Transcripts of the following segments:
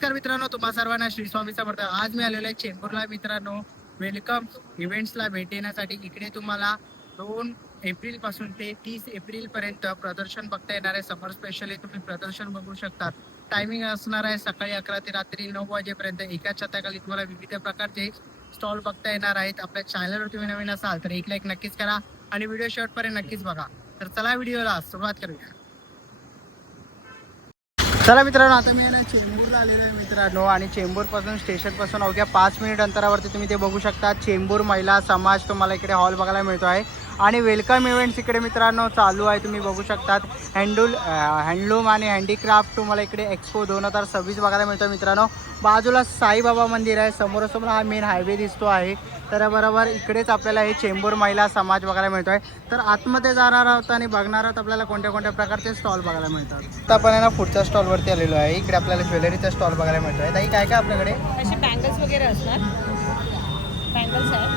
नमस्कार मित्रांनो, तुम्हा सर्वांना श्री स्वामी समर्थ. आज मी आलेलो आहे चेंबूरला मित्रांनो, वेलकम इव्हेंट्सला भेट देण्यासाठी. इकडे तुम्हाला 2 एप्रिल पासून ते 30 एप्रिल पर्यंत प्रदर्शन बघता येणार आहे. समर स्पेशली तुम्ही प्रदर्शन बघू शकता. टायमिंग असणार आहे सकाळी 11 ते रात्री 9 वाजेपर्यंत. एकाच छताखाली तुम्हाला विविध प्रकारचे स्टॉल बघता येणार आहेत. आपल्या चॅनलवर तुम्ही नवीन असाल तर एक लाईक नक्कीच करा आणि व्हिडिओ शेवटपर्यंत नक्कीच बघा. तर चला व्हिडिओला सुरुवात करूया. चला मित्रांनो, आता मी ना चेंबूरला आलेलो आहे मित्रांनो, आणि चेंबूरपासून स्टेशनपासून अवघ्या 5 मिनिट अंतरावरती तुम्ही ते बघू शकता. चेंबूर महिला समाज तुम्हाला इकडे हॉल बघायला मिळतो आहे. आणि वेलकम इव्हेंट्स इकडे मित्रांनो चालू आहे, तुम्ही बघू शकतात. हँडलूम आणि हँडीक्राफ्ट तुम्हाला इकडे एक्सपो 2026 बघायला मिळतो मित्रांनो. बाजूला साईबाबा मंदिर आहे, समोरासमोर हा मेन हायवे दिसतो आहे. तर बरोबर इकडेच आपल्याला हे चेंबूर महिला समाज बघायला मिळतो आहे. तर आतमध्ये जाणार आहोत आणि बघणार आहोत आपल्याला कोणत्या कोणत्या प्रकारचे स्टॉल बघायला मिळतात. तर आपण आहे ना पुढच्या स्टॉलवरती आलेलो आहे. इकडे आपल्याला ज्वेलरीचा स्टॉल बघायला मिळतो आहे. ताई काय काय आपल्याकडे असे बँगल्स वगैरे असतात. बँगल्स आहे,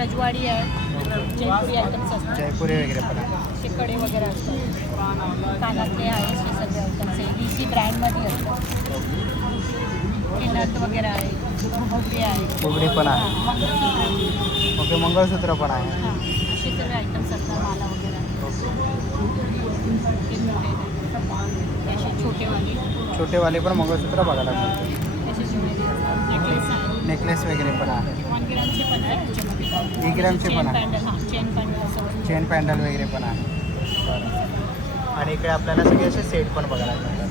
रजवाडी आहे, जयपुरी आयटम्स असतात. जयपुरी वगैरे पण आहे. असे कडे वगैरे असतात, कानातले आहे, हे सगळे आयटम्स आहे. DC ब्रँडमध्ये असतात. हे नथ वगैरे आहे, घुगडी आहे, फुगडी पण आहे. मंगळसूत्र आहे. ओके, मंगळसूत्र पण आहे. हां, असे सर्व आयटम्स असतात. माला वगैरे हे मोठे आहे, असे छोटेवाले पण मंगळसूत्र बघायला मिळतात. असे ज्वेलरी असतात. नेकलेस आहे, नेकलेस वगैरे पण आहे. 1 ग्रॅमचे पण आहे त्याच्यामध्ये. 1 ग्रॅमचे पण आहे. पॅन्डल, हां, चेन पॅन्डल असं. चेन पॅन्डल वगैरे पण आहे. बरं. आणि इकडे आपल्याला सगळे असे सेट पण बघायला मिळतात.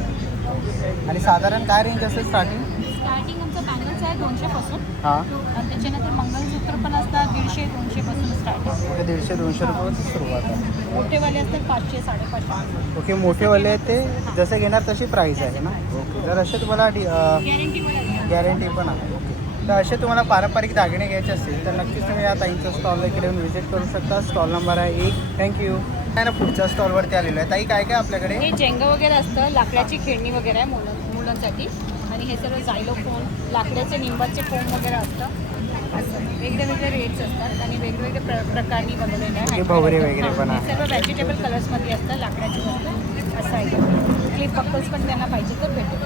आणि साधारण काय रेंज असेल स्टार्टिंग? स्टार्टिंग आमचं बँगल्स आहे 200 पासून. हां, आणि त्याच्यानंतर मंगळसूत्र पण असतात 150-200 पासून स्टार्ट आहे. 150-200 रुपयापासून सुरुवात आहे. मोठेवाले असतात 500-550. ओके, मोठेवाले ते जसे घेणार तशी प्राईस आहे ना. ओके, जर असे तुम्हाला गॅरंटी पण गॅरंटी पण आहे. ओके, तर असे तुम्हाला पारंपरिक दागिने घ्यायचे असतील तर नक्कीच तुम्ही या ताईंच्या स्टॉलला इकडे येऊन व्हिजिट करू शकता. स्टॉल नंबर आहे 1. थँक्यू. काय ना पुढच्या स्टॉलवरती आलेलो आहे. ताई काय काय आपल्याकडे? हे जेंगा वगैरे असतं, लाकडाची खेळणी वगैरे आहे मुलांसाठी. आणि हे सर्व झायलोफोन, लाकडाचे निंबाचे फोम वगैरे असतं. असं वेगळे रेट्स असतात आणि वेगवेगळे प्रकारनी बनवलेले आहे. भवरे वगैरे पण आहे. हे सर्व व्हेजिटेबल कलर्समध्ये असतं, लाकडाची वस्तू असं आहे. क्लिप बक्कल्स पण त्यांना पाहिजे तर भेटेल.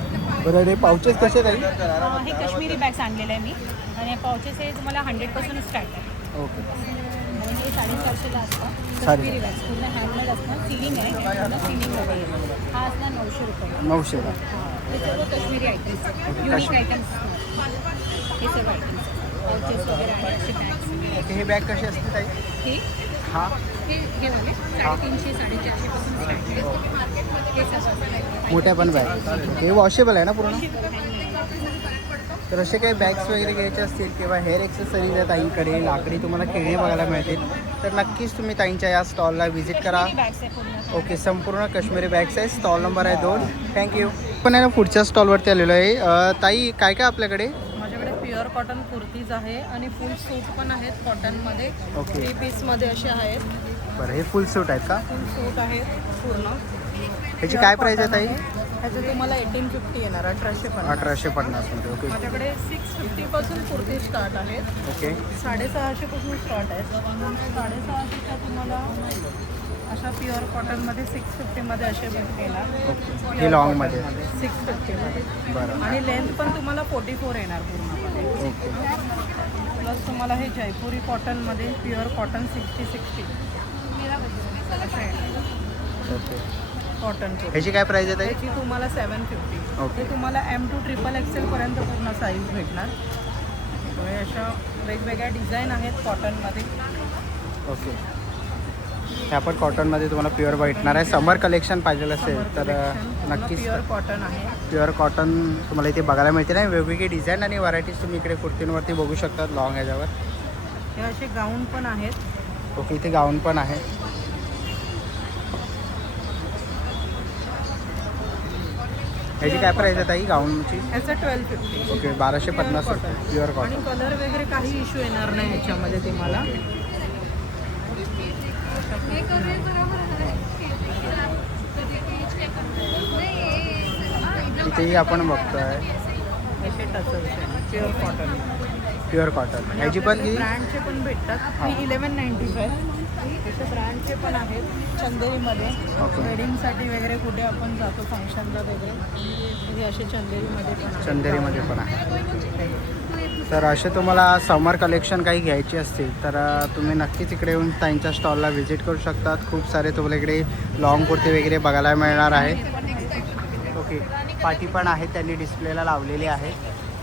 बरं, हे पाउचेस कसे ताई? हे काश्मीरी बॅग्स आणलेले आहे मी. आणि पाउचेस हे तुम्हाला 100% स्टार्ट आहे. ओके, आणि हे 450ला असतं. काश्मीरी बॅग्स पूर्ण हँडमेड असतं. सीलिंग आहे, पूर्ण सीलिंग वगैरे. हा असणार 900 रुपये. 900ला. हे सर्व काश्मीरी आयटम्स, युनिक आयटम्स. हे सर्व आयटम्स पाउचेस वगैरे आहे, असे बॅग्स वगैरे. ओके, हे बॅग कशी असते ताई? हे हां, हे वाले 350-450 पासून स्टार्ट आहे. हे सर्व मोठ्या पण बॅग. हे वॉशेबल आहे ना पूर्ण? तर असे काही बॅग्स वगैरे घ्यायचे असतील किंवा हेअर एक्सेसरीज आहे ताईंकडे, लाकडी तुम्हाला खेळणी बघायला मिळतील, तर नक्कीच तुम्ही ताईंच्या या स्टॉलला व्हिजिट करा. बॅग्स आहे पूर्ण. ओके, संपूर्ण काश्मीरी बॅग्स आहे. स्टॉल नंबर आहे 2. थँक्यू. पण आहे ना पुढच्या स्टॉलवरती आलेलो आहे. ताई काय काय आपल्याकडे? माझ्याकडे प्युअर कॉटन कुर्तीज आहे आणि फुल सूट पण आहेत कॉटनमध्ये. ओके. 3 पीसमध्ये असे आहेत. बरं, हे फुल सूट आहेत का? फुल सूट आहेत पूर्ण. ह्याची काय प्राईस आहे ताई? ह्याचं तुम्हाला 1850 येणार, 1850. 1850मध्ये. ओके, माझ्याकडे 650 पासून कुर्ती स्टार्ट आहेत. ओके. 650 पासून स्टार्ट आहेत. 650च्या तुम्हाला अशा प्युअर कॉटनमध्ये 650 मध्ये असे येणार. ओके, हे लॉंगमध्ये 650 मध्ये. बरं. आणि लेंथ पण तुम्हाला 44 येणार पूर्णमध्ये. ओके, प्लस तुम्हाला हे जयपुरी कॉटनमध्ये प्युअर कॉटन 60-60 असे येणार. ओके. कॉटन ह्याची काय प्राईस आहे ताई? त्याची तुम्हाला 750. ओके. ते तुम्हाला M2 XXL पर्यंत पूर्ण साईज भेटणार. हे अशा वेगवेगळ्या डिझाईन आहेत कॉटनमध्ये. ओके, हे आपण कॉटनमध्ये तुम्हाला प्युअर भेटणार आहे. समर कलेक्शन पाहिजे असेल तर नक्कीच प्युअर कॉटन आहे. प्युअर कॉटन तुम्हाला इथे बघायला मिळते ना. वेगवेगळी डिझाईन आणि व्हरायटीज तुम्ही इकडे कुर्तींवरती बघू शकता लॉंग ह्याच्यावर. हे असे गाऊन पण आहेत. ओके, इथे गाऊन पण आहे. ह्याची काय प्राईस आहे ताई गाऊनची? याचं 1250. ओके, 1250 रुपये प्युअर आणि कॉटन. कलर वगैरे काही इश्यू येणार नाही ह्याच्यामध्ये तुम्हाला. इथेही आपण बघतोय असे टसल्स आहेत प्युअर कॉटन. Pure cotton. ह्याची पण ही ब्रँडचे पण भेटतात. ही 1195. असे ब्रँडचे पण आहेत चंदेरीमध्ये. ओके. वेडिंगसाठी वगैरे कुठे आपण जातो फंक्शनला वगैरे, हे असे चंदेरीमध्ये पण आहेत. चंदेरीमध्ये पण आहे. तर असे तुम्हाला समर कलेक्शन काही घ्यायची असतील तर तुम्ही नक्कीच इकडे येऊन त्यांच्या स्टॉलला व्हिजिट करू शकतात. खूप सारे तुम्हाला इकडे लॉंग कुर्ती वगैरे बघायला मिळणार आहे. ओके, पाठी पण आहे, त्यांनी डिस्प्लेला लावलेली आहे.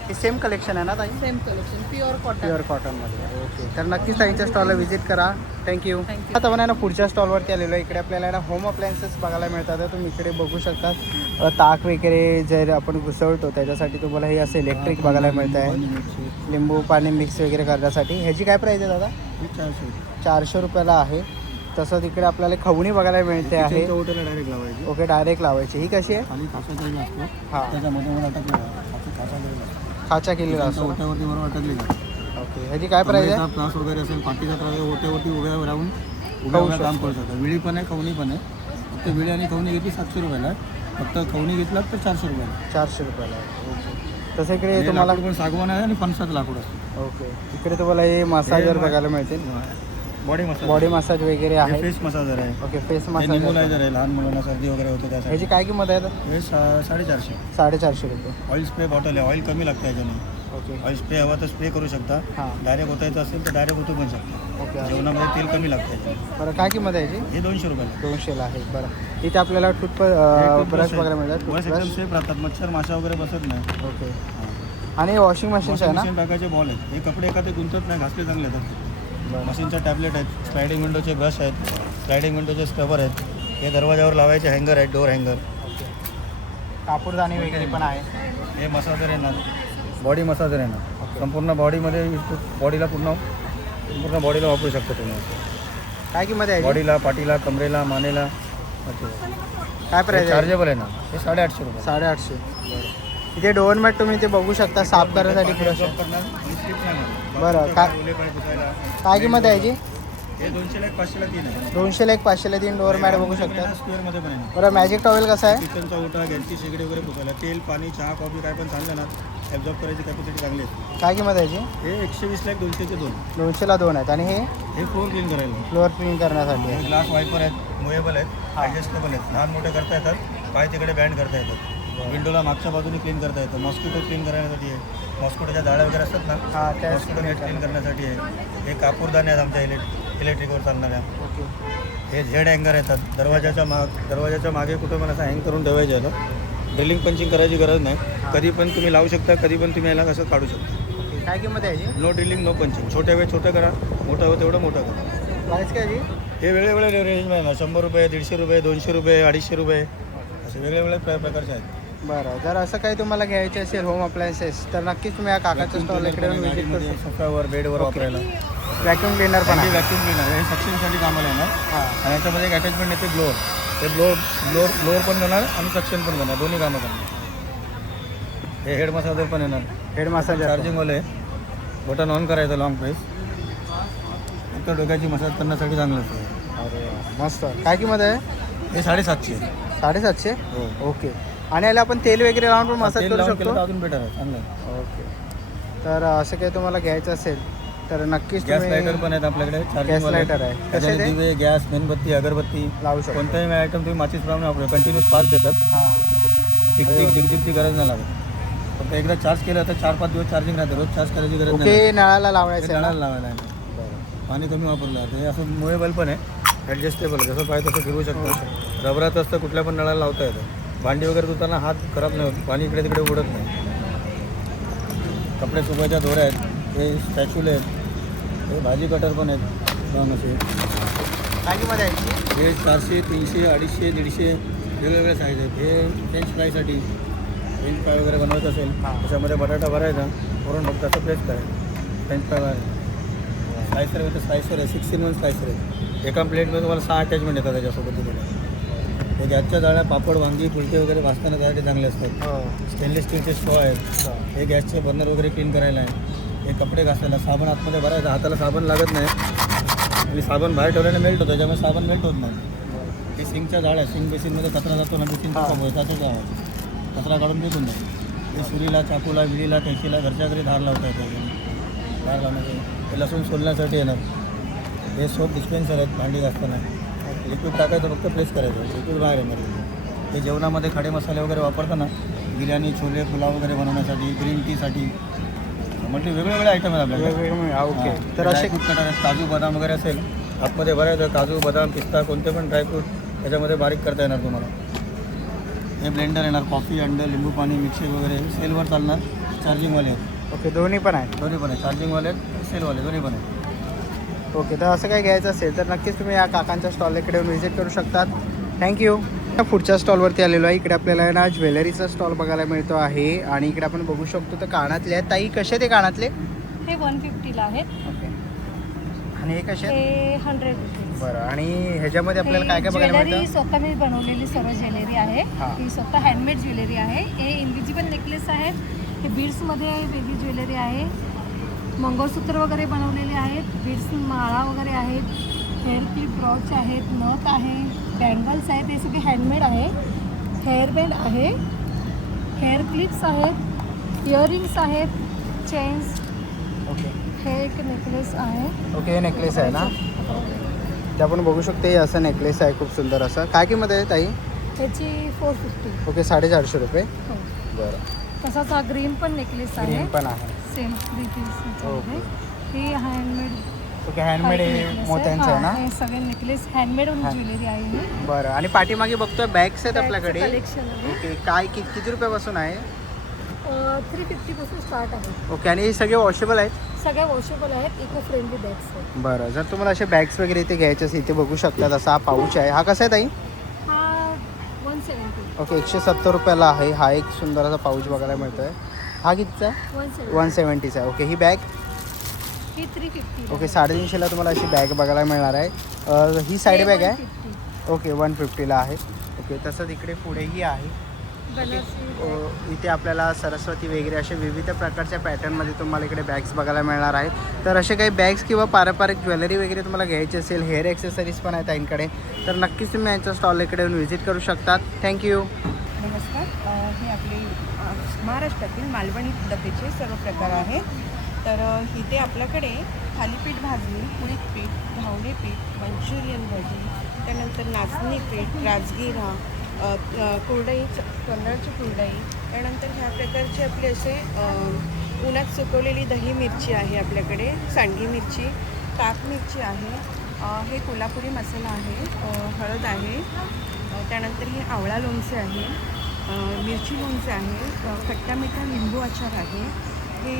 हे सेम कलेक्शन आहे ना ताई? Same collection pure cotton. Pure कॉटनमध्ये. ओके, तर नक्कीच त्यांच्या स्टॉलला व्हिजिट करा. थँक्यू. Thank you. आता म्हणा ना पुढच्या स्टॉलवरती आलेलो आहे. इकडे आपल्याला ना होम अप्लायन्सेस बघायला मिळतात. तर तुम्ही इकडे बघू शकता ताक वगैरे जर आपण घुसळतो त्याच्यासाठी तुम्हाला हे असं इलेक्ट्रिक बघायला मिळत आहे. लिंबू पाणी मिक्स वगैरे करण्यासाठी. ह्याची काय प्राईस आहे दादा? 400 रुपयाला आहे. तसं तिकडे आपल्याला खवणी बघायला मिळते आहे. डायरेक्ट लावायची ओके, डायरेक्ट लावायची. ही कशी आहे? खाली काचा केलेला असतो, हां, त्याच्यामध्ये मला अटकलेला काचा केलेला असतो, खाचा केलेला असतो. ओट्यावरती बरोबर अटकली जाते. ओके, ह्याची काय प्राईस आहे? त्रास वगैरे असेल, पाठीचा त्रास आहे, ओट्यावरती उभ्या राहून खाऊ उभ्या काम शकतो. करू शकतात. विळी पण आहे, खवणी पण आहे. फक्त विळी आणि खवणी घेतली 700 रुपयाला आहे. फक्त खवणी घेतला तर 400 रुपयाला. 400 रुपयाला आहे. ओके, तसं इकडे आणि तुम्हाला लाकूड पण सागवान आहे आणि फणसाचं लाकूड असतं. ओके, इकडे तुम्हाला हे मसाजर बघायला मिळतील. बॉडी मसाज, बॉडी मसाज वगैरे आहे. फेस मसाजर आहे, ओके, फेस हे मसाज. निमोलायझर आहे, लहान मुलांना सर्दी वगैरे होते त्यासाठी. ह्याची काय किंमत आहे? हे 450. 450 रुपये. ऑइल स्प्रे बॉटल आहे, ऑइल कमी लागतं याच्याने. ओके, ऑइल स्प्रे हवा तर स्प्रे करू शकता, हां, डायरेक्ट ओतायचं असेल तर डायरेक्ट ओतू पण शकता. ओके. जेवणामध्ये तेल कमी लागतं याच्याने. बरं, काय किंमत आहे याची? हे 200 रुपयाला. 200ला आहे. बरं, इथे आपल्याला ब्रश बघायला मिळतात. बस एकदम टूथब्रश. सेफ राहतात, मच्छर माशा वगैरे बसत नाही. ओके, आणि वॉशिंग मशीनचं आहे ना? मशीन टाकायचे बॉल आहेत, हे कपडे एखादे गुंतत नाही, घासले चांगले येतात. बरं. मशीनच्या टॅबलेट आहेत, स्लायडिंग विंडोचे ब्रश आहेत, स्लायडिंग विंडोचे स्क्रबर आहेत, हे दरवाजावर लावायचे हँगर आहेत, डोअर हँगर. ओके, कापूरदाणी वगैरे पण आहे. हे मसाजर येणार, बॉडी मसाजर येणार. संपूर्ण बॉडीमध्ये बॉडीला पूर्ण बॉडीला वापरू शकता तुम्ही. काय किंमत आहे याची? बॉडीला, पाठीला, कमरेला, मानेला. काय प्राईस आहे? चार्जेबल आहे ना, हे 850 रुपये. 850. बरं, इथे डोअर मॅट तुम्ही ते बघू शकता, साफ करण्यासाठी ब्रश आहे. बरं, काय किंमत आहे याची? हे 200 ला 1, 500 ला 3 आहे. 200ला 1, 500ला 3 डोअर मॅट बघू शकता. स्क्वेअरमध्ये पण आहे. बरं, मॅजिक टॉवेल कसं आहे? किचनचा ओटा, गॅसची शेगडी वगैरे पुसायला, तेल, पाणी, चहा, कॉफी काय पण चांगलं ना, ॲब्झॉर्ब करायची कॅपॅसिटी चांगली आहे. काय किंमत आहे याची? हे 120 ला 200चे 2. 200ला 2 आहेत. आणि हे हे फ्लोर क्लीन करायला. फ्लोअर क्लीन करण्यासाठी हे आहे. ग्लास वायपर आहेत, मुवेबल आहेत, ॲडजस्टेबल आहेत, लहान मोठे करता येतात, पाय तिकडे बँड करता येतात. विंडोला मागच्या बाजूने क्लीन करता येतं. मॉस्किटो क्लीन करण्यासाठी आहे, मॉस्किटोच्या जाळ्या वगैरे असतात ना, हां, त्या मॉस्किटो नेट क्लीन करण्यासाठी आहे. हे कापूरदाणे आहेत आमच्या इलेक्ट्रिकवर चालणाऱ्या. ओके, हे झेड हँगर येतात, दरवाजाच्या मागे कुठं मला असं हँग करून ठेवायचं आहे. ड्रिलिंग पंचिंग करायची गरज नाही, कधी पण तुम्ही लावू शकता, कधी पण तुम्ही याला कसं काढू शकता. ओके. काय किंमत आहे याची? No drilling, no punching. छोट्या वेळ छोटं करा, मोठं हवं तेवढं मोठं करा. प्राईस काय याची? हे वेगवेगळे रेंजमध्ये ना, 100 रुपये, 150 रुपये, 200 रुपये, 250 रुपये असे वेगवेगळे प्रकारचे आहेत. बरं, जर असं काही तुम्हाला घ्यायचे असेल होम अप्लायन्सेस तर नक्कीच तुम्ही या काकाच्या स्टॉल इकडे येऊन व्हिजिट करू गाडीमध्ये, सोफ्यावर, बेडवर वापरायला. व्हॅक्यूम क्लिनर पण आहे. व्हॅक्यूम क्लीनर हे सक्शनसाठी कामाला येणार. हां, आणि याच्यामध्ये एक अटॅचमेंट येते ब्लोअर. ते ब्लोअर पण करणार आणि सक्शन पण करणार, दोन्ही कामं करणार. हे हेड मसाजर पण येणार, हेड मसाज चार्जिंगवाले. बटन ऑन करायचं लॉंग प्रेस. फक्त डोक्याची मसाज करण्यासाठी चांगलं असतं. अरे वा, मस्त. काय किंमत आहे? हे 750. 750. हो. ओके, आणि याला आपण तेल वगैरे लावून पण मसाज तेल करू लावून केलं तर शकतो. अजून बेटर आहे, चांगलं आहे. ओके, तर असं काही तुम्हाला घ्यायचं असेल तर नक्कीच गॅस तुम्ही लायटर पण आहेत आपल्याकडे, गॅस चार्जिंग लायटर आहे. कसे त्याच्याने ते दिवे, गॅस, मेणबत्ती, अगरबत्ती लावू शकतो? कोणताही आयटम तुम्ही माचीसप्रमाणे वापरू, कंटिन्यू स्पार्क देतात. हां, टिकटिक झिकझिकची गरज नाही लागत. फक्त एकदा चार्ज केलं तर 4-5 दिवस चार्जिंग राहते, रोज चार्ज करायची गरज नाही. ओके, नळाला लावायचं आहे ना? नळाला लावायला आहे. बरं. पाणी कमी वापरलं जातं. हे असं मुवेबल पण आहे, ॲडजस्टेबल, जसं पाहिजे तसं फिरवू शकतो. रबरात असतं, कुठल्या पण नळाला लावता येतं. भांडी वगैरे धुताना हात खराब नाही होत, पाणी इकडे तिकडे उडत नाही. कपडे सुकवायच्या दोऱ्या आहेत, हे स्टॅच्यूले आहेत, हे भाजी कटर पण आहेत दोन असे. काय किंमत आहे याची? हे 400, 300, 250, 150 वेगवेगळे साईज आहेत. हे फ्रेंच फ्रायसाठी, फ्रेंच फ्राय वगैरे बनवत असेल त्याच्यामध्ये बटाटा भरायचा, वरून फक्त असं प्लेस करायचं, फ्रेंच फ्राय भरायचं. स्लायसर आहे तर स्लायसर आहे, 6-in-1 स्लायसर आहे. एका प्लेटमध्ये तुम्हाला 6 अटॅचमेंट येतात त्याच्यासोबत तुम्हाला. हे गॅसच्या जाळ्या, पापड, वांगी, फुलके वगैरे भाजताना त्यासाठी चांगले असतात. हो. स्टेनलेस स्टीलचे स्टो आहेत. हे गॅसचे बर्नर वगैरे क्लीन करायला आहे. हे कपडे घासायला, साबण आतमध्ये भरायचा, हाताला साबण लागत नाही आणि साबण बाहेर ठेवल्याने मेल्ट होतं, त्याच्यामुळे साबण मेल्ट होत नाही. हे सिंकच्या जाळ्या, सिंक बेसिनमध्ये कचरा जातो ना, बेसिनचा त्याचाच आवाज, कचरा काढून फेकून जातो. हे सुरीला, चाकूला, विळीला, कैचीला घरच्या घरी धार लावता येते. धार लावण्यासाठी हे लसूण सोलण्यासाठी येणार. हे सोप डिस्पेन्सर आहेत भांडी घासताना. लिक्विड टाकायचं फक्त प्लेस करायचं, लिक्विड बाहेर येणार. ते जेवणामध्ये खडे मसाले वगैरे वापरताना बिर्याणी, छोले, पुलाव वगैरे बनवण्यासाठी, ग्रीन टीसाठी म्हणजे वेगवेगळे आयटम आहेत आपल्याकडे. वेगवेगळे ओके. तर असे ड्रायफ्रूट कटर आहेत, काजू बदाम वगैरे असेल आतमध्ये भरायचं. काजू बदाम पिस्ता कोणते पण ड्रायफ्रूट त्याच्यामध्ये बारीक करता येणार तुम्हाला. हे ब्लेंडर येणार, कॉफी, अंड, लिंबू पाणी, मिक्सर वगैरे सेलवर चालणार. चार्जिंगवाले आहेत. ओके, दोन्ही पण आहेत. दोन्ही पण आहे, चार्जिंगवाले आहेत, सेलवाले दोन्ही पण आहेत. ओके, तर असं काही घ्यायचं असेल तर नक्कीच तुम्ही या काकांच्या स्टॉल इकडे येऊन व्हिजिट करू शकतात. थँक्यू. पुढच्या स्टॉलवरती आलेलो आहे. इकडे आपल्याला ना ज्वेलरीचा स्टॉल बघायला मिळतो आहे आणि इकडे आपण बघू शकतो तर कानातले आहेत. ताई कसे ते कानातले? हे 150ला आहेत. ओके. आणि हे कसे आहेत? हे 100 रुपीज. बरं. आणि ह्याच्यामध्ये आपल्याला काय काय बघायला ज्वेलरी मिळतं? स्वतः मी बनवलेली सर्व ज्वेलरी आहे. हां. ही स्वतः हँडमेड ज्वेलरी आहे. हे इन्व्हिजिबल नेकलेस आहेत. हे बीड्समध्ये वेगळी ज्वेलरी आहे. मंगळसूत्र वगैरे बनवलेले आहेत. बीड्स माळा वगैरे आहेत. हेअर क्लिप ब्रॉच आहेत. नथ आहे. बँगल्स आहेत. हे सगळे हँडमेड आहे. हेअरबँड आहे. हेअर क्लिप्स आहेत. इयरिंग्स आहेत. चेन्स. ओके. हे एक नेकलेस आहे. ओके, हे नेकलेस आहे ना? ते आपण बघू शकतो. हे असं नेकलेस आहे खूप सुंदर असं. काय किंमत आहे ताई? ह्याची 450. ओके, 450 रुपये. हो. बरं. तसाच हा ग्रीन पण नेकलेस आहे. ग्रीन पण आहे. Same 3 piece okay. आहे. हे हँडमेड ओके, हँडमेड हे मोत्यांचं आहे ना? हे सगळे नेकलेस हँडमेड ज्वेलरी आहे ही. बरं. आणि पाठीमागे बघतोय बॅग्स आहेत आपल्याकडे. कलेक्शन आहे. ओके, काय किती रुपयापासून आहे? 350 पासून स्टार्ट आहे. ओके. आणि हे सगळे वॉशेबल आहेत? सगळ्या वॉशेबल आहेत. इको फ्रेंडली बॅग्स आहेत. बरं. जर तुम्हाला असे बॅग्स वगैरे इथे घ्यायचे असेल इथे बघू शकतात. असा हा पाऊच आहे. हा कसा आहे ताई? हा 170. ओके, 170 रुपयाला आहे. हा एक सुंदर असा पाऊच बघायला मिळतो आहे. हा कितीचा आहे? 170चा आहे. ओके. ही बॅग? ही 350. ओके, 350ला तुम्हाला अशी बॅग बघायला मिळणार आहे. ही साईड बॅग आहे? ओके, 150ला आहे. ओके. तसंच इकडे पुढेही आहे. इथे आपल्याला सरस्वती वगैरे असे विविध प्रकारच्या पॅटर्नमध्ये तुम्हाला इकडे बॅग्स बघायला मिळणार आहेत. तर असे काही बॅग्स किंवा पारंपरिक ज्वेलरी वगैरे तुम्हाला घ्यायची असेल, हेअर ॲक्सेसरीज पण आहेत त्यांकडे, तर नक्कीच तुम्ही यांच्या स्टॉल इकडे येऊन व्हिजिट करू शकतात. थँक्यू. नमस्कार. हे आपले महाराष्ट्रातील मालवणी डब्याचे सर्व प्रकार आहेत. तर इथे आपल्याकडे थालीपीठ भाजणी, कुळीत पीठ, घावणे पीठ, मंचुरियन भाजी, त्यानंतर नाचणी पीठ, राजगिरा, कुरडई, तांदळाची कुरडई, त्यानंतर ह्या प्रकारचे आपले असे उन्हात सुकवलेली दही मिरची आहे आपल्याकडे, सांडगी मिरची, ताक मिरची आहे, हे कोल्हापुरी मसाला आहे, हळद आहे, त्यानंतर हे आवळा लोणचे आहे, मिरची लोणचे आहे, खट्टा मिठा लिंबू आचार आहे, हे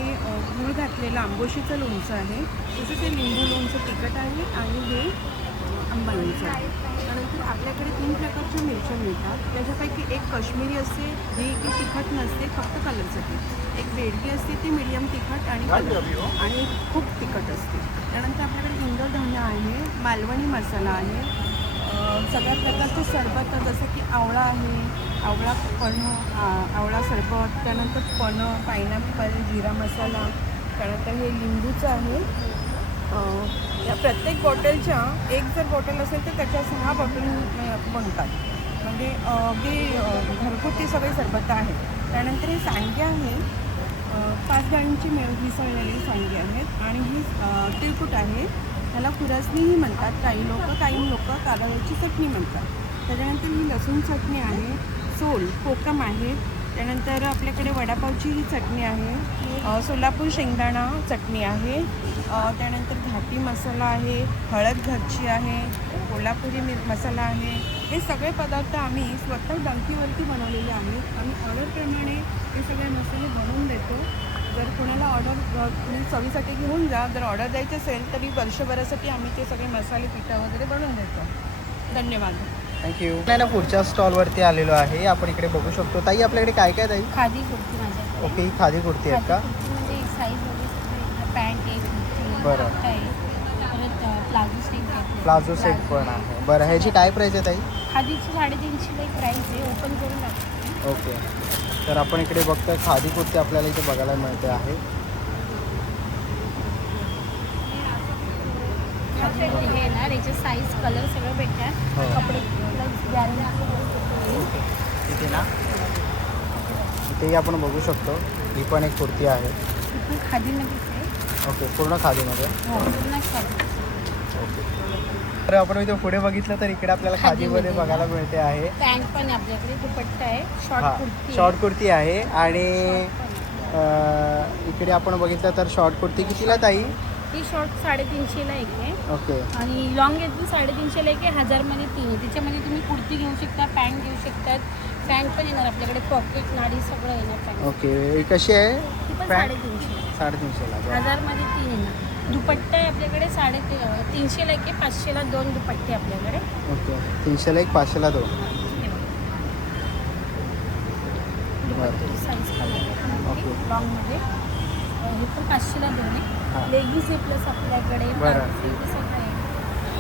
गूळ घातलेलं आंबोशीचं लोणचं आहे, तसंच हे लिंबू लोणचं तिखट आहे आणि हे आंबा लोणचं आहे. त्यानंतर आपल्याकडे 3 प्रकारच्या मिरच्या मिळतात. त्याच्यापैकी एक काश्मीरी असते, जी की तिखट नसते, फक्त कलरसाठी. एक बेडगी असते, ती मीडियम तिखट आणि आणि खूप तिखट असते. त्यानंतर आपल्याकडे इंद्रधन्य आहे, मालवणी मसाला आहे, सगळ्या प्रकारचे सरबत जसं की आवळा आहे, आवळा आवळा सरबत, त्यानंतर पणं, पायनॅपल, जिरा मसाला, त्यानंतर हे लिंबूचं आहे. या प्रत्येक बॉटलच्या एक जर बॉटल असेल तर त्याच्या 6 बॉटल बनतात. म्हणजे अगदी घरगुती सगळे सरबत आहे. त्यानंतर हे सांडगे आहे, 5 डाळींची मिसळलेली सांडगे आहेत आणि ही तिळकुट आहे. त्याला खुरासणीही म्हणतात काही लोक कांदाची चटणी म्हणतात. त्याच्यानंतर ही लसूण चटणी आहे, सोल, कोकम आहे. त्यानंतर आपल्याकडे वडापावची ही चटणी आहे, सोलापूर शेंगदाणा चटणी आहे, त्यानंतर घाटी मसाला आहे, हळद घरची आहे, कोल्हापुरी मसाला आहे. हे सगळे पदार्थ आम्ही स्वतः डंकीवरती बनवलेले आहेत. आम्ही ऑर्डरप्रमाणे हे सगळे मसाले बनवून देतो. जर कोणाला ऑर्डर चवीसाठी घेऊन जा, जर ऑर्डर द्यायची असेल तरी वर्षभरासाठी आम्ही ते सगळे मसाले पिठं वगैरे बनवून देतो. धन्यवाद. थँक्यू. नाही ना, पुढच्या स्टॉलवरती आलेलो आहे. आपण इकडे बघू शकतो. ताई आपल्याकडे काय काय ताई? खादी कुर्ती माझ्याकडे. ओके, ही खादी कुर्ती आहेत का? म्हणजे साईज वगैरे पॅन्ट आहे, कुर्ती, बरं. परत प्लाझो सेट आहे. प्लाझो सेट पण आहे. बरं, ह्याची काय प्राईस आहे ताई? खादीची 350 एक प्राईस आहे. ओपन करून लागते. ओके. तर आपण इकडे बघतोय खादी कुर्ती आपल्याला इथे बघायला मिळते आहे. हे ना, याचे साईज, कलर सगळं भेटतात. हो. कपडे गॅरंटी. इथे ना, इथेही आपण बघू शकतो. ही पण एक कुर्ती आहे. खादीमध्येच आहे. ओके, पूर्ण खादीमध्ये. हो, पूर्ण खादी. तर आपण इथे पुढे बघितलं तर इकडे आपल्याला खादीमध्ये बघायला मिळते आहे. पॅन्ट पण आहे आपल्याकडे, दुपट्टा आहे, शॉर्ट कुर्ती शॉर्ट कुर्ती आहे. आणि इकडे आपण बघितलं तर शॉर्ट कुर्ती कितीला ताई? ती शॉर्ट 350ला एक आहे ओके. आणि लॉंग घेतली 350ला एक आहे. 1000मध्ये 3 आहे. त्याच्यामध्ये तुम्ही कुर्ती घेऊ शकता, पॅन्ट घेऊ शकतात. पॅन्ट पण येणार आपल्याकडे, पॉकेट नाडी सगळं येणार पॅन्ट. ओके. ही कशी आहे? ती पण पॅन्ट 350. 350ला. 1000मध्ये 3 येणार. दुपट्टा आहे आपल्याकडे 350ला एक आहे, 500ला 2 दुपट्टे आपल्याकडे. ओके. 300ला एक, 500ला 2. दुपट्ट्याची साईज पण ओके. आहे लॉंगमध्ये. हे पण 500ला 2 आहे. हां. लेगीज आहे प्लस आपल्याकडे. बरं. बाकी सगळं आहे.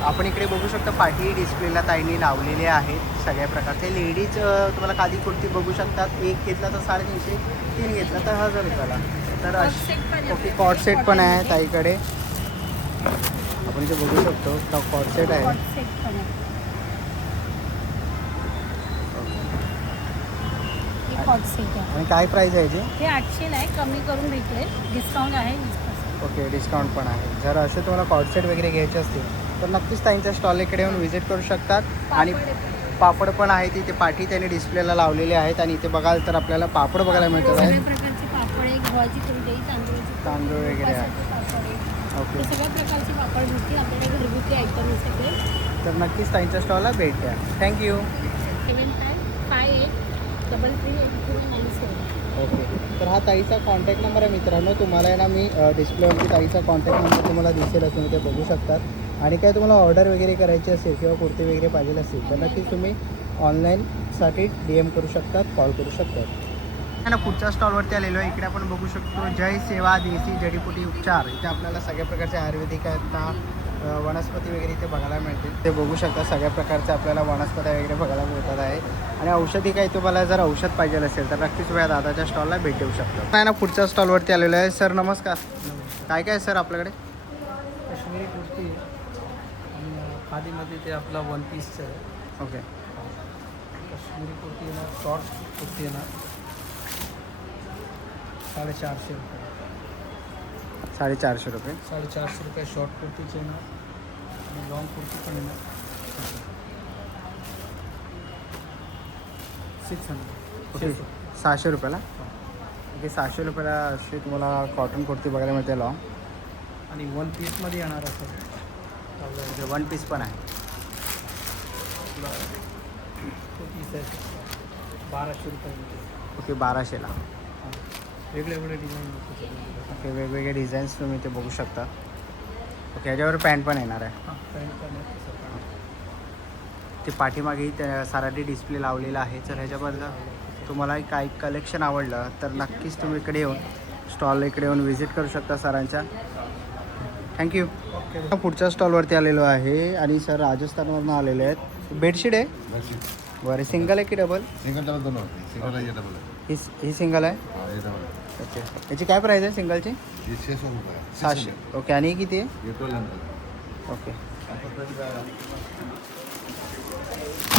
आपण इकडे बघू शकता पाठी डिस्प्लेला ताईंनी लावलेले आहेत सगळ्या प्रकारचे. लेडीज तुम्हाला खादी कुर्ती बघू शकतात. एक घेतला तर 350, 3 घेतला तर 1000 रुपयाला. तर Cord set पण आहे ओके. आपल्याकडे. कॉर्ड सेट पण आहे Cotton ताईकडे. आपण इथे बघू शकतो कॉर्ड सेट आहे. Cord set पण आहे. हे cord set आहे. आणि काय प्राईस आहे याची? हे 800ला आहे, कमी करून भेटेल. डिस्काउंट आहे 20%. ओके. डिस्काउंट पण आहे. जर असे तुम्हाला कॉर्ड सेट वगैरे घ्यायचे असतील तर नक्कीच ताईंच्या स्टॉल इकडे येऊन व्हिजिट करू शकतात. आणि पापड आहे. पापड पण आहेत इथे. पाठी त्यांनी डिस्प्लेला लावलेले आहेत. आणि इथे बघाल तर आपल्याला पापड बघायला मिळतात सगळ्या आहे. प्रकारचे पापड आहे, गव्हाची कुरडई, तांदूळाची तांदूळ वगैरे आहे. उपासाचे पापड आहे. ओके. हे सगळ्या प्रकारचे पापड भेटतील आपल्याकडे, घरगुती आयटम आहे सगळे. तर नक्कीच ताईंच्या स्टॉलला भेट द्या. थँक्यू. 7558338297. ओके. तर हा ताईचा कॉन्टॅक्ट नंबर आहे मित्रांनो. तुम्हाला आहे ना मी डिस्प्लेवरती ताईचा कॉन्टॅक्ट नंबर तुम्हाला दिसेल, तुम्ही ते बघू शकतात. आणि काय तुम्हाला ऑर्डर वगैरे करायची असेल किंवा कुर्ती वगैरे पाहिजे असेल तर नक्कीच तुम्ही ऑनलाईनसाठी DM करू शकतात, कॉल करू शकतात. ना पुढच्या स्टॉलवरती आलेलो आहे. इकडे आपण बघू शकतो जय सेवा देसी जडीबुटी उपचार. इथे आपल्याला सगळ्या प्रकारचे आयुर्वेदिक आहेत, वनस्पती वगैरे इथे बघायला मिळते. ते बघू शकता सगळ्या प्रकारचे आपल्याला वनस्पती वगैरे बघायला मिळतात आहे. आणि औषधी काही तुम्हाला जर औषध पाहिजे असेल तर नक्कीच वेळा दादाच्या स्टॉलला भेट देऊ शकतो. नाही ना पुढच्या स्टॉलवरती आलेलो आहे. सर नमस्कार. काय काय सर आपल्याकडे? काश्मीरी कुर्ती आणि खादीमध्ये ते आपला 1 पीसचं आहे. ओके. काश्मीरी कुर्ती येणार, शॉर्ट कुर्ती येणार 450 रुपये. 450 रुपये. 450 रुपये शॉर्ट कुर्तीचे येणार आणि लॉंग कुर्ती पण येणार 600. ओके. 600 रुपयाला. ओके. 600 रुपयाला अशी तुम्हाला कॉटन कुर्ती बघायला मिळते लॉंग. आणि 1 पीसमध्ये येणार असेल ओके. 1 पीस पण आहे. आपला 2 पीस आहे 1200 रुपये. ओके. 1200ला. वेगवेगळे डिझाईन. ओके. वेगवेगळे डिझाईन्स तुम्ही ते बघू शकता. ओके. ह्याच्यावर पॅन्ट पण येणार आहे. हां पॅन्ट पण आहे तसं पण. ते पाठीमागेही त्या सराठी डिस्प्ले लावलेला आहे. तर ह्याच्याबद्दल तुम्हाला काही कलेक्शन आवडलं तर नक्कीच तुम्ही इकडे येऊन स्टॉल इकडे येऊन व्हिजिट करू शकता सरांच्या. थँक्यू. ओके. पुढच्या स्टॉलवरती आलेलो आहे आणि सर राजस्थानवरून आलेले आहेत. बेडशीट आहे बरं. सिंगल आहे की डबल? सिंगल डबल दोनों होते हैं। सिंगल है ये डबल है। ही सिंगल आहे. हाँ ये डबल है। ओके. याची काय प्राईस आहे सिंगलची? ये 600 रुपये है। 700. ओके. आणि ही किती आहे? ये 1200 है। ओके.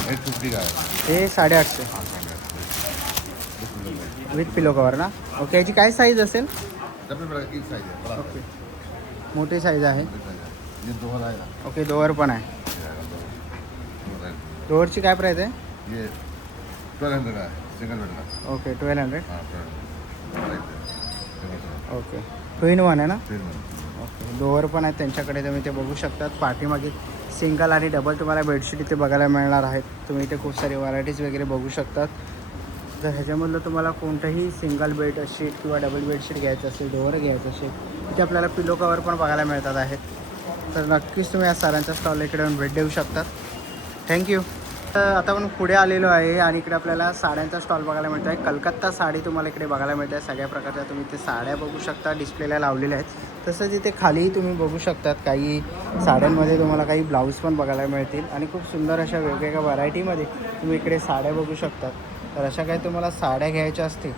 850 का है। हे 850 हाँ 850 विथ पिलो कवर ना. ओके. याची काय साईज असेल? डबल बड़ा की साइज है। बड़ा ओके. मोठी साईज आहे. साइज है। ये 2 आएगा। ओके. दोअर पण आहे. ये आएगा 2 दोअरची काय प्राईस आहे? ये 1200 का है सिंगल बेड का। ओके. 1200. हाँ 1200। ओके. 2-in-1 आहे ना. फिर ओके. दोअर पण आहेत त्यांच्याकडे, तुम्ही ते बघू शकतात. पाठीमागे सिंगल आणि डबल तुम्हाला बेडशीट इथे बघायला मिळणार आहेत. तुम्ही इथे खूप सारी व्हरायटीज वगैरे बघू शकतात. जर ह्याच्यामधलं तुम्हाला कोणतंही सिंगल बेडशीट किंवा डबल बेडशीट घ्यायचं असेल, डोअर घ्यायचं असेल, इथे आपल्याला पिलो कवर पण बघायला मिळतात आहेत. तर नक्कीच तुम्ही या सरांच्या स्टॉल इकडे येऊन भेट देऊ शकतात. थँक्यू. तर आता आपण पुढे आलेलो आहे आणि इकडे आपल्याला साड्यांचा स्टॉल बघायला मिळतो आहे. कलकत्ता साडी तुम्हाला इकडे बघायला मिळते आहे. सगळ्या प्रकारच्या तुम्ही इथे साड्या बघू शकता, डिस्प्लेला लावलेल्या आहेत. तसंच इथे खालीही तुम्ही बघू शकतात काही साड्यांमध्ये तुम्हाला काही ब्लाऊज पण बघायला मिळतील आणि खूप सुंदर अशा वेगवेगळ्या व्हरायटीमध्ये तुम्ही इकडे साड्या बघू शकतात. तर अशा काही तुम्हाला साड्या घ्यायच्या असतील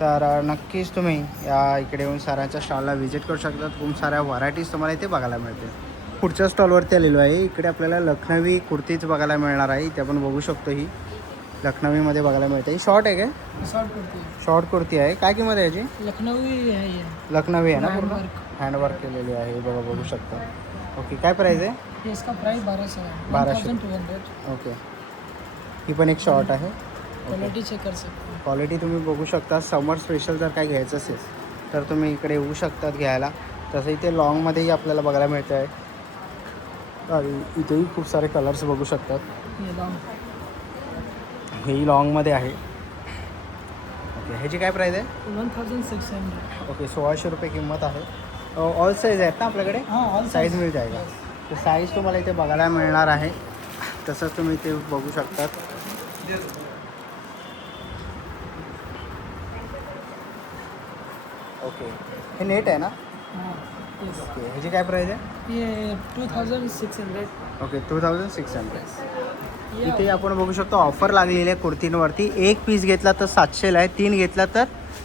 तर नक्कीच तुम्ही या इकडे येऊन सरांच्या स्टॉलला व्हिजिट करू शकतात. खूप साऱ्या व्हरायटीज तुम्हाला इथे बघायला मिळतील. पुढच्या स्टॉलवरती आलेलो आहे. इकडे आपल्याला लखनवी कुर्तीच बघायला मिळणार आहे. इथे आपण बघू शकतो ही लखनवीमध्ये बघायला मिळते. ही शॉर्ट आहे काय? शॉर्ट कुर्ती शॉर्ट कुर्ती आहे. काय किंमत आहे याची? लखनवी आहे. लखनवी आहे ना पूर्ण हँडवर्क केलेली आहे. बघा बघू शकता. ओके. काय प्राईस आहे? ये इसका प्राइस 1200 है 1200. 1200 ओके, ही पण एक शॉर्ट आहे. क्वालिटी चेक कर सकते हैं. क्वालिटी तुम्ही बघू शकता. समर स्पेशल जर काय घ्यायचं असेल तर तुम्ही इकडे येऊ शकतात घ्यायला. तसं इथे लॉंगमध्येही आपल्याला बघायला मिळतं आहे आणि इथेही खूप सारे कलर्स बघू शकतात. ये लॉन्ग हेही लॉंगमध्ये आहे. ओके, ह्याची काय प्राईस आहे? 1600. ओके, 1600 रुपये किंमत आहे. ऑल साईज आहेत ना आपल्याकडे? हाँ ऑल साईज मिळ जाएगा. तर साईज तुम्हाला इथे बघायला मिळणार आहे. तसंच तुम्ही इथे बघू शकतात. ओके, हे नेट आहे ना? हाँ yes. ओके, ह्याची काय प्राईस आहे? ये 2600. ओके, 2600. इथे आपण बघू शकतो ऑफर लागलेली आहे कुर्तींवरती. एक पीस घेतला तर 700ला आहे, 3 घेतला तर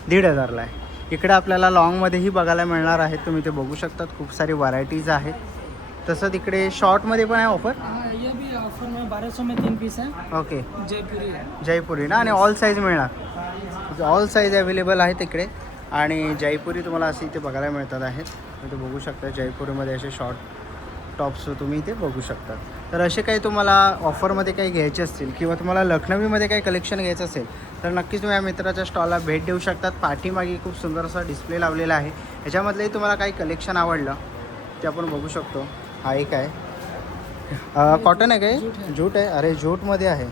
1500ला आहे. इकडे आपल्याला लॉंगमध्येही बघायला मिळणार आहेत. तुम्ही ते बघू शकतात. खूप सारी व्हरायटीज आहेत. तसं तिकडे शॉर्टमध्ये पण आहे ऑफर. हाँ ये भी ऑफर में 1200 में 3 पीस है. ओके, जयपुरी है. जयपुरी ना, आणि ऑल साईज मिळणार. ऑल साईज अवेलेबल आहे तिकडे. आणि जयपुरी तुम्हाला असे इथे बघायला मिळतात आहेत. तुम्ही ते बघू शकता. जयपुरीमध्ये असे शॉर्ट टॉप्स तुम्ही इथे बघू शकतात. तर असे काही तुम्हाला ऑफरमध्ये काही घ्यायचे असतील किंवा तुम्हाला लखनवीमध्ये काही कलेक्शन घ्यायचं असेल तर नक्कीच तुम्ही या मित्राच्या स्टॉलला भेट देऊ शकतात. पाठीमागे खूप सुंदर असा डिस्प्ले लावलेला आहे. ह्याच्यामधलंही तुम्हाला काही कलेक्शन आवडलं ते आपण बघू शकतो. हा एक आहे. कॉटन आहे काय? जूट आहे. अरे जूटमध्ये आहे.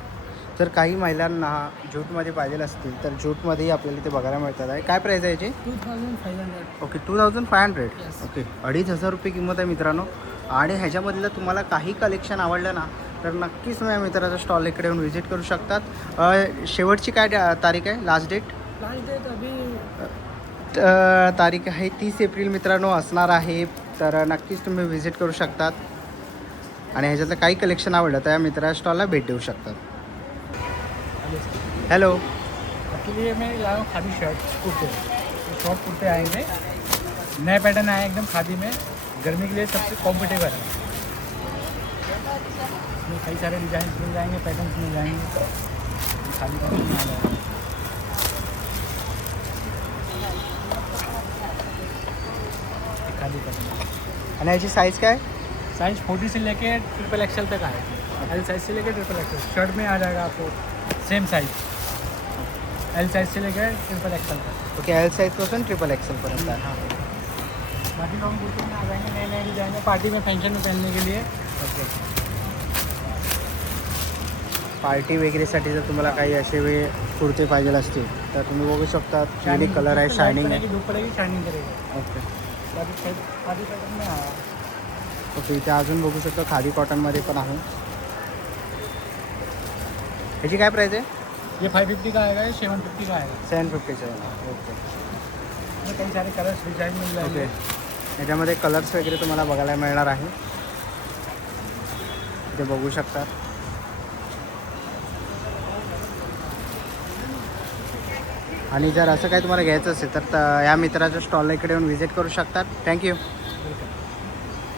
जर काही महिलांना जूटमध्ये पाहिजे असतील तर जूटमध्येही आपल्याला इथे बघायला मिळतात आहे. काय प्राईस आहे याची? 2500. ओके, 2500. Yes. ओके, 2500 रुपये किंमत आहे मित्रांनो. आणि ह्याच्यामधलं तुम्हाला काही कलेक्शन आवडलं ना तर नक्कीच तुम्ही या मित्राच्या स्टॉल इकडे येऊन व्हिजिट करू शकतात. शेवटची काय तारीख आहे? लास्ट डेट लास्ट डेट अभी तारीख आहे 30 एप्रिल मित्रांनो असणार आहे. तर नक्कीच तुम्ही व्हिजिट करू शकतात. आणि ह्याच्यातलं काही कलेक्शन आवडलं तर या मित्राच्या स्टॉलला भेट देऊ शकतात. हेलो, आपके लिए मैं लाया हूँ खादी शर्ट कुर्ते. शॉर्ट कुर्ते आएंगे, नए पैटर्न आए एकदम खादी में. गर्मी के लिए सबसे कॉम्फर्टेबल है. इसमें कई सारे डिजाइन मिल जाएंगे, पैटर्न्स मिल जाएंगे. खादी पैटर्न में आ जाएगा. खादी पैटर्न. आणि ह्याची साईज काय? साइज 40 से लेके ट्रिपल एक्सएल तक आए. एल साइज से लेके ट्रिपल एक्सएल. शर्ट में आ जाएगा आपको सेम साइज. एल साइज से लेकर ट्रिपल एक्सएल तक. ओके, एल साईजपासून ट्रिपल एक्सेलपर्यंत आहे. हाँ. बाकी लॉन्ग कुर्ते में आ जाएंगे नए नए डिजाइन है पार्टी में फंक्शन में पहनने के लिए. ओके, पार्टी वगैरेसाठी जर तुम्हाला काही असे कुर्ते पाहिजे असतील तर तुम्ही बघू शकता. युनिक कलर आहे, शायनिंग आहे. धूप पड़ेगी शाइनिंग करेगा. ओके, खादी पैटर्न में आया. ओके, इथे अजून बघू शकतो खादी कॉटनमध्ये पण आहे. ह्याची काय प्राईस आहे? ये 550 का आएगा, ये 750 का आएगा. 750 आहे. ओके इसमें कई सारे कलर्स डिजाइन मिल ओके, जाएंगे. ह्याच्यामध्ये कलर्स वगैरे तुम्हाला बघायला मिळणार आहे. ते बघू शकता. आणि जर असं काही तुम्हाला घ्यायचं असेल तर या मित्राच्या स्टॉलला इकडे येऊन व्हिजिट करू शकतात. थँक्यू.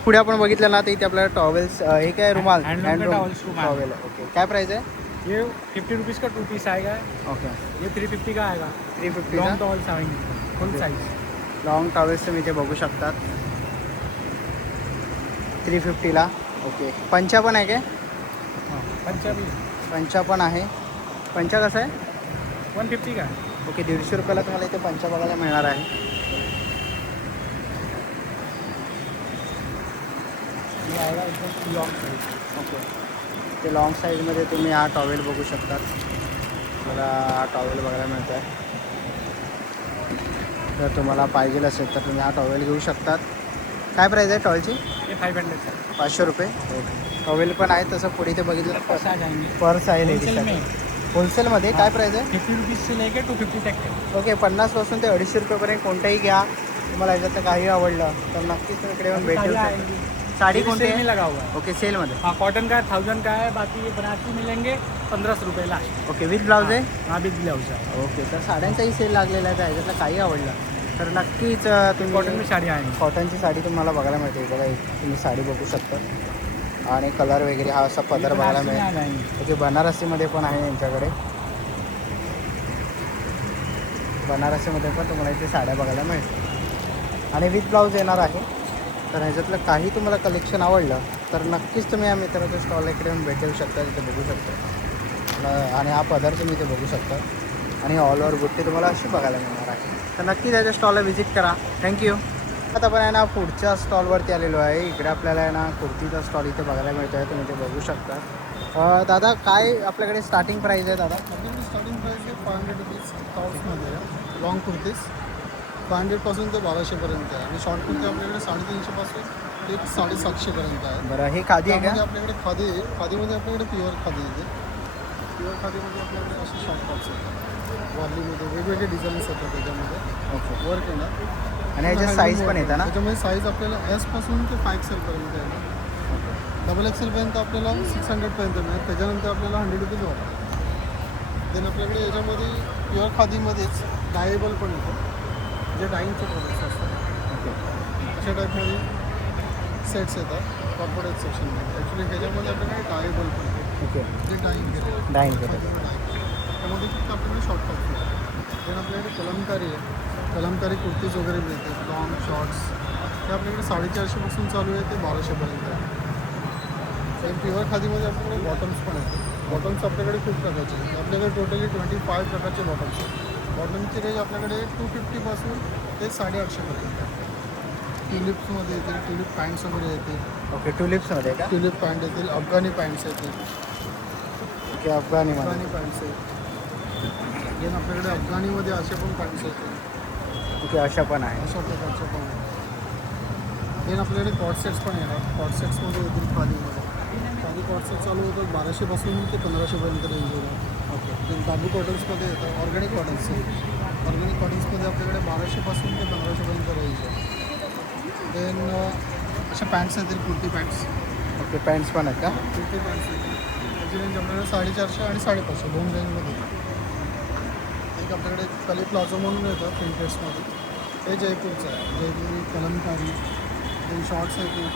पुढे आपण बघितलं ना तर इथे आपल्याला टॉवेल्स हे काय रुमाल Handloom का हँडलूम towels रुमाल. टॉवेल. ओके, काय प्राईस आहे? ये 50 रुपीज़ का 2 पीस आएगा. ओके, ये 350 का आएगा. 350 लॉन्ग टॉवल्स आएंगे फुल Okay. साइज. लॉंग टॉवेल्स तुम्ही इथे बघू शकतात 350ला. ओके, पंचा पण आहे काय? हाँ पंजाबी पंचा पण आहे. पंचा कसा आहे? 150 का. ओके, 150 रुपयाला तुम्हाला इथे पंचा बघायला मिळणार आहे. ये आएगा एकदम लॉन्ग साइज. ओके, ते लॉंग साईजमध्ये तुम्ही हा टॉवेल बघू शकतात. मला हा टॉवेल बघायला मिळतो आहे. जर तुम्हाला पाहिजे असेल तर तुम्ही हा टॉवेल घेऊ शकतात. काय प्राईस आहे टॉवेलची? ये 500 का. 500 रुपये. टॉवेल पण आहे. तसं पुढे इथे बघितलं तर पर्स आ जाएंगे पर्स आहे होलसेल लेडीजसाठी. में. होलसेलमध्ये काय प्राईस आहे? 50 रुपीज़ से लेके 250 तक है. ओके, 50पासून ते 250 रुपयेपर्यंत कोणताही घ्या. तुम्हाला याच्यातलं काही आवडलं तर नक्कीच तुम्ही इकडे येऊन भेट देऊ साड़ी शकता. आएंगी. साड़ी कौन सी सेल है? में लगा हुआ है. ओके, सेलमध्ये. हाँ कॉटन का 1000 का है. बाकी ये बनारसी मिलेंगे 1500 रुपये लास्ट. ओके, विथ ब्लाउज आहे. हाँ भी ब्लाउज है. ओके, तर साड्यांचाही सेल लागलेला आहे. ह्याच्यातलं काही आवडलं तर नक्कीच तुम्ही कॉटन में साड़ी आएंगी. कॉटनची साडी तुम्हाला बघायला मिळते. बघा तुम्ही साडी बघू शकता. आणि कलर वगैरे हा असा पदर बघायला बनारसी में आ मिळेल. जाएंगे. ओके, बनारसीमध्ये पण आहे यांच्याकडे. बनारसीमध्ये पण तुम्हाला इथे साड्या बघायला मिळतील आणि विथ ब्लाऊज येणार आहे. तर ह्याच्यातलं काही तुम्हाला कलेक्शन आवडलं तर नक्कीच तुम्ही या मित्राच्या स्टॉल इकडे येऊन भेट देऊ शकता, तिथे बघू शकता. आणि हा पदार्थ तुम्ही इथे बघू शकता आणि ऑल ओव्हर बुट्टी तुम्हाला अशी बघायला मिळणार आहे. तर नक्की त्याच्या स्टॉलला व्हिजिट करा. थँक्यू. आता आपण आहे ना पुढच्या स्टॉलवरती आलेलो आहे. इकडे आपल्याला आहे ना कुर्तीचा स्टॉल इथे बघायला मिळतो आहे, तुम्ही ते बघू शकता. दादा काय आपल्याकडे स्टार्टिंग प्राईस आहे दादा? आपल्याकडे स्टार्टिंग प्राईस आहे 500 रुपीज टॉप्समध्ये आहे. लॉंग कुर्तीज 500पासून ते 1200पर्यंत आहे आणि शॉर्ट कुर्ती आपल्याकडे 350पासून ते 750पर्यंत आहे. बरं, हे खादी आहे त्यामध्ये का? आपल्याकडे खादी आहे. खादीमध्ये आपल्याकडे प्युअर खादी येते. प्युअर खादीमध्ये आपल्याकडे असे शॉर्ट टॉप्स येतात. वॉलीमध्ये वेगवेगळे डिझाईन्स येतात त्याच्यामध्ये. ओके. वर्क येणार आणि ह्याचे साईज पण येतं ना? त्याच्यामध्ये साईज आपल्याला एसपासून ते 5XL पर्यंत आहे. डबल XL आपल्याला 600पर्यंत मिळेल. त्याच्यानंतर आपल्याला 100 रुपीज वाटतं. देन आपल्याकडे याच्यामध्ये प्युअर खादीमध्येच डायेबल पण येतं, जे डाईंगचे प्रोडक्ट्स असतात. ओके. अशा टाईपमध्ये सेट्स येतात कॉर्पोरेट सेक्शनमध्ये. ॲक्च्युली ह्याच्यामध्ये आपल्याकडे डायेबल पण येतं, ओके. जे डाईंग केलेलं डाईंग केलं. त्यामध्ये फक्त आपल्याकडे शॉर्ट टॉप्स येतात. देन आपल्याकडे कलमकारी आहे. कलमकारी कुर्तीज वगैरे मिळते, लॉंग शॉर्ट्स. ते आपल्याकडे 450पासून चालू आहे ते 1200पर्यंत आहे. आणि प्युअर खादीमध्ये आपल्याकडे बॉटम्स पण आहेत. बॉटम्स आपल्याकडे खूप प्रकारचे आहेत. आपल्याकडे टोटली 25 प्रकारचे बॉटम्स आहेत. बॉटमची रेंज आपल्याकडे 250पासून ते 850पर्यंत आहे. ट्युलिप्समध्ये येतील, ट्युलिप पॅन्ट्स वगैरे येतील. ओके. ट्युलिप्समध्ये का? ट्युलिप पॅन्ट येतील, अफगाणी पॅन्ट्स येतील. ओके. अफगाणीमध्ये. अफगाणी पॅन्ट्स आहेत. देन आपल्याकडे अफगाणीमध्ये असे पण पॅन्ट्स येतील. ओके. अशा पण आहे. अशा प्रकारचे पण आहेत. देन आपल्याकडे कॉट सेट्स पण येणार. कॉट सेट्समध्ये येतील खादीमध्ये. खादी कॉट सेट चालू होतात 1200पासून ते 1500पर्यंत रेंज येणार. ओके. देन बांबू कॉटन्समध्ये येतात, ऑर्गॅनिक कॉटन्स. ऑर्गॅनिक कॉटन्समध्ये आपल्याकडे 1200पासून ते 1500पर्यंत रेंज आहे. देन अशा पॅन्ट्स येतील, कुर्ती पॅन्ट्स. ओके. पॅन्ट्स पण आहेत का? कुर्ती पॅन्ट्स येतील. त्याची रेंज आपल्याकडे 450 आणि 550 दोन रेंजमध्ये येतात. एक आपल्याकडे कली प्लाझो म्हणून येतं प्रिंटेड्समध्ये. हे जयपूरचं आहे. जयपुरी कलमकारी. दोन शॉर्ट्स येतील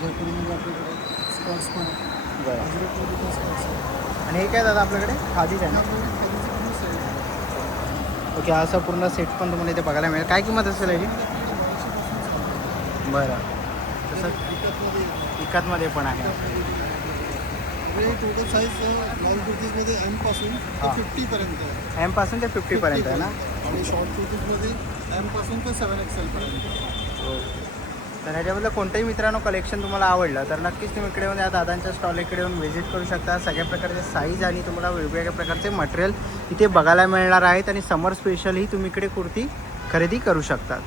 जयपुरीमध्ये. आपल्याकडे स्कर्ट्स पण आहेत. बरं. अजरकमध्ये पण स्कर्ट्स आहेत. आणि हे काय दादा आपल्याकडे? खादीच आहे ना? आपल्याकडे खादीचं पूर्ण सेट आहे. ओके. असा पूर्ण सेट पण तुम्हाला इथे बघायला मिळेल. काय किंमत असेल याची? 1200पासून चालू आहे. बरं. तसं इकतमध्ये पण आहे. म्हणजे टोटल साईज लॉंग कुर्तीजमध्ये एमपासून ते हां. 50पर्यंत आहे. एमपासून ते 50पर्यंत आहे ना? आणि शॉर्ट कुर्तीजमध्ये एमपासून ते 7XL पर्यंत. तर ह्याच्यामधलं कोणत्याही मित्रांनो कलेक्शन तुम्हाला आवडलं तर नक्कीच तुम्ही इकडे येऊन या दादांच्या स्टॉल इकडे येऊन व्हिजिट करू शकता. सगळ्या प्रकारचे साईज आणि तुम्हाला वेगवेगळ्या प्रकारचे मटेरियल इथे बघायला मिळणार आहेत आणि समर स्पेशलही तुम्ही इकडे कुर्ती खरेदी करू शकता.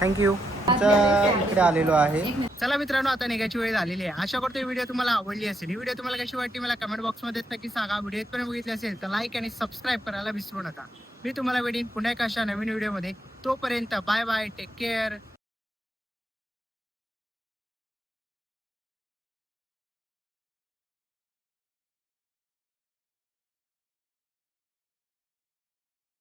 थँक्यू. इकडे आलेलो आहे. चला मित्रांनो, आता निघायची वेळ झालेली आहे. आशा करतो ही व्हिडिओ तुम्हाला आवडली असेल. ही व्हिडिओ तुम्हाला कशी वाटली मला कमेंट बॉक्समध्ये नक्की सांगा. व्हिडिओ पण बघितली असेल तर लाईक आणि सबस्क्राईब करायला विसरू नका. मी तुम्हाला भेटेन पुन्हा एका अशा नवीन व्हिडिओमध्ये. तोपर्यंत बाय बाय, टेक केअर.